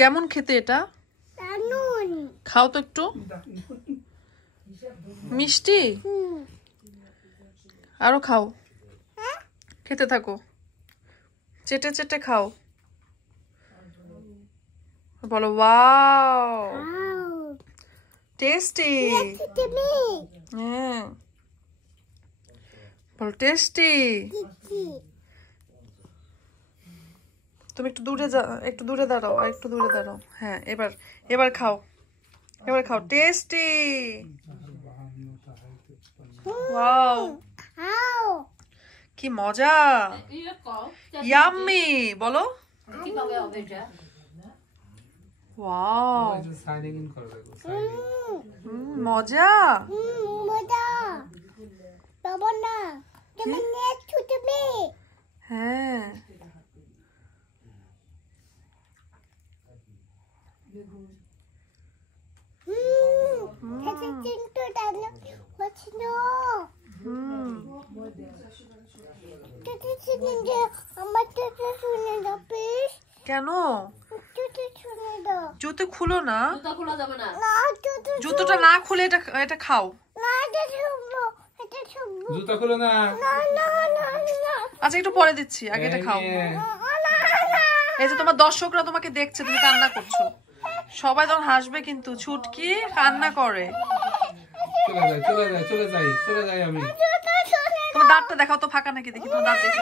কেমন খেতে এটা? খাও তো একটু। মিষ্টি? আরো খাও, খেতে থাকো, চেটে চেটে খাও। বলো ওয়াও, টেস্টি। হ্যাঁ, বলো টেস্টি। তুমি একটু দূরে একটু দূরে দাঁড়াও, আর একটু দূরে দাঁড়াও। হ্যাঁ, এবার খাও, এবার খাও। টেস্টি। ওয়াও, কি মজা। ইয়াম্মি বলো। ওয়াও, মজা। হ্যাঁ, কেন? জুতো খুলো না, জুতোটা না খুলে এটা খাও। জুতো খুলো না। আচ্ছা, একটু পরে দিচ্ছি, আগে এটা খাও। এই যে তোমার দর্শকরা তোমাকে দেখছে, তুমি কান্না করছো, সবাই তখন হাসবে কিন্তু। ছুটকি কান্না করে। চলে যাই আমি। তোমার দাঁতটা দেখাও তো ফাঁকা নাকি, দেখি তোমার দাঁত দেখি।